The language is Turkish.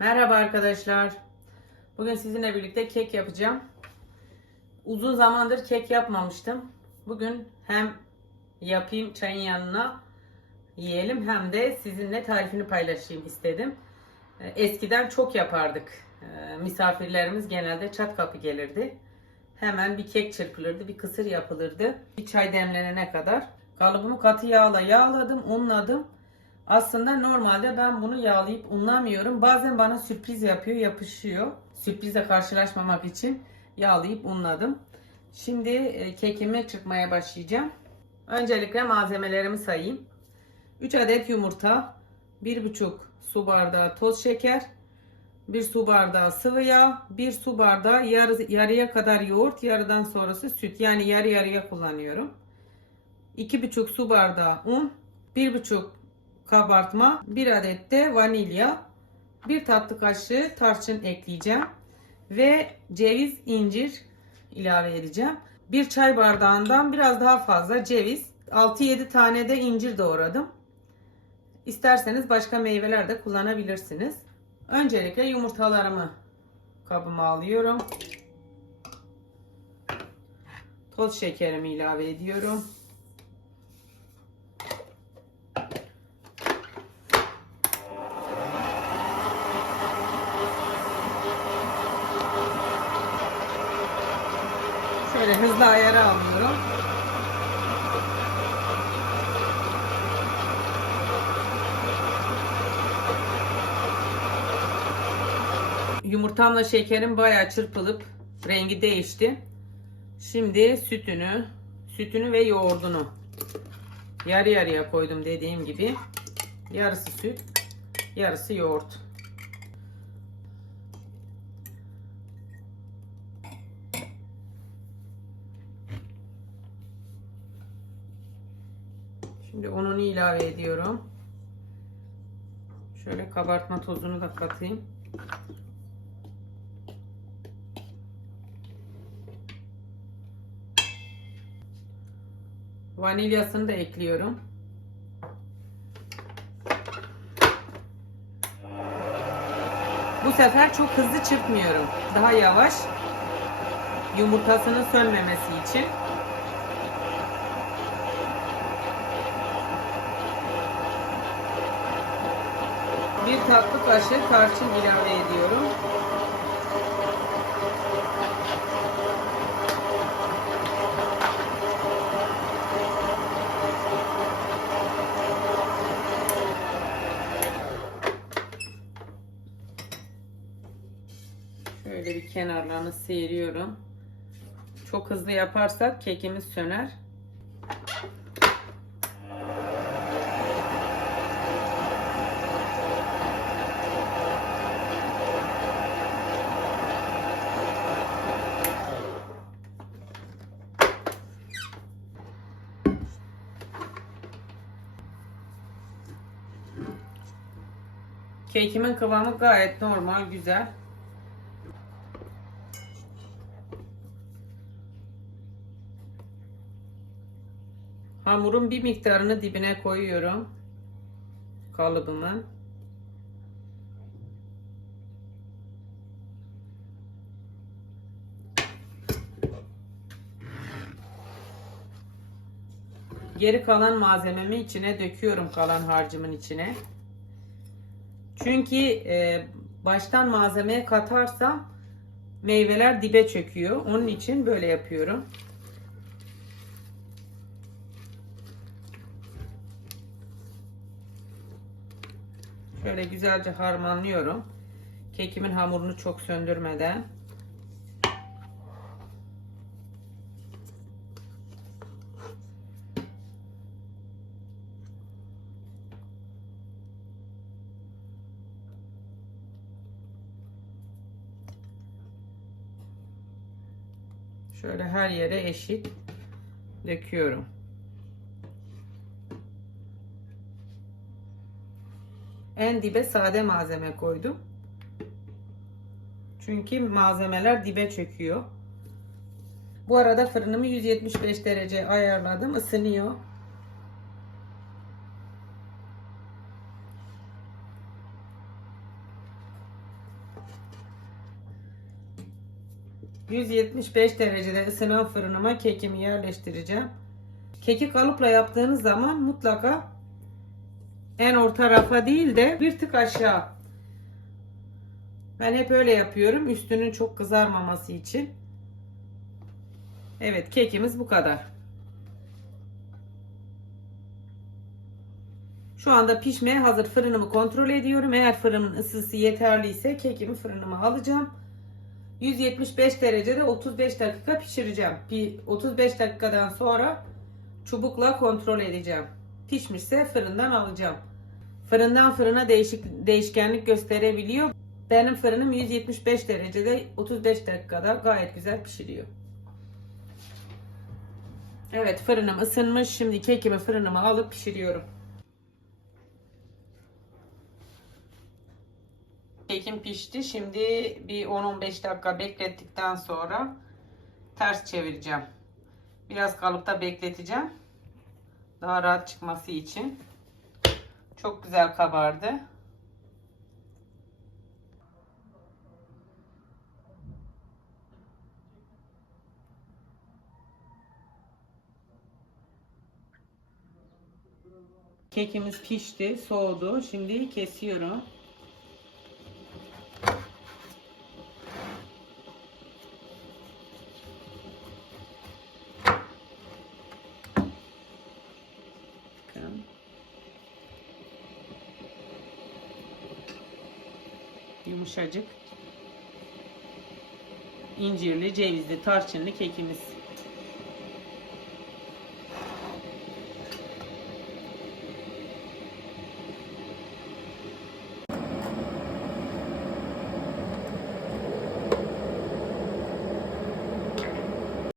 Merhaba arkadaşlar. Bugün sizinle birlikte kek yapacağım. Uzun zamandır kek yapmamıştım. Bugün hem yapayım çayın yanına yiyelim hem de sizinle tarifini paylaşayım istedim. Ee, Eskiden çok yapardık. Ee, Misafirlerimiz genelde çat kapı gelirdi. Hemen bir kek çırpılırdı, bir kısır yapılırdı. Bir çay demlenene kadar. Kalıbımı katı yağla yağladım, unladım. Aslında normalde ben bunu yağlayıp unlamıyorum. Bazen bana sürpriz yapıyor, yapışıyor. Sürprize karşılaşmamak için yağlayıp unladım. Şimdi e, kekimi çırpmaya başlayacağım. Öncelikle malzemelerimi sayayım. 3 adet yumurta, 1,5 su bardağı toz şeker, 1 su bardağı sıvı yağ, 1 su bardağı yarı, yarıya kadar yoğurt, yarıdan sonrası süt. Yani yarı yarıya kullanıyorum. 2,5 su bardağı un, 1,5 kabartma, 1 adet de vanilya, 1 tatlı kaşığı tarçın ekleyeceğim ve ceviz, incir ilave edeceğim. 1 çay bardağından biraz daha fazla ceviz, 6-7 tane de incir doğradım. İsterseniz başka meyveler de kullanabilirsiniz. Öncelikle yumurtalarımı kabıma alıyorum. Toz şekerimi ilave ediyorum. Şöyle hızlı ayara alıyorum. Yumurtamla şekerim bayağı çırpılıp rengi değişti. Şimdi sütünü, sütünü ve yoğurdunu yarı yarıya koydum dediğim gibi. Yarısı süt, yarısı yoğurt. Şimdi ununu ilave ediyorum. Şöyle kabartma tozunu da katayım. Vanilyasını da ekliyorum. Bu sefer çok hızlı çırpmıyorum. Daha yavaş. Yumurtasının sönmemesi için. Bir tatlı kaşığı tarçın ilave ediyorum. Şöyle bir kenarlarını sıyırıyorum. Çok hızlı yaparsak kekimiz söner. Kekimin kıvamı gayet normal, güzel. Hamurun bir miktarını dibine koyuyorum. Kalıbımın. Geri kalan malzememi içine döküyorum kalan harcımın içine. Çünkü e, baştan malzemeye katarsam meyveler dibe çöküyor. Onun için böyle yapıyorum. Şöyle güzelce harmanlıyorum. Kekimin hamurunu çok söndürmeden. Şöyle her yere eşit döküyorum. En dibe sade malzeme koydum. Çünkü malzemeler dibe çöküyor. Bu arada fırınımı 175 derece ayarladım. Isınıyor. 175 derecede ısınan fırınıma kekimi yerleştireceğim. Keki kalıpla yaptığınız zaman mutlaka en orta rafa değil de bir tık aşağı. Ben hep öyle yapıyorum. Üstünün çok kızarmaması için. Evet kekimiz bu kadar. Şu anda pişmeye hazır fırınımı kontrol ediyorum. Eğer fırının ısısı yeterliyse kekimi fırınıma alacağım. 175 derecede 35 dakika pişireceğim. Bir 35 dakikadan sonra çubukla kontrol edeceğim. Pişmişse fırından alacağım. Fırından fırına değişik değişkenlik gösterebiliyor. Benim fırınım 175 derecede 35 dakikada gayet güzel pişiriyor. Evet fırınım ısınmış. Şimdi kekimi fırınıma alıp pişiriyorum. Kekim pişti. Şimdi bir 10-15 dakika beklettikten sonra ters çevireceğim. Biraz kalıpta bekleteceğim. Daha rahat çıkması için. Çok güzel kabardı. Kekimiz pişti, soğudu. Şimdi kesiyorum. Bakın. Yumuşacık. incirli, cevizli, tarçınlı kekimiz.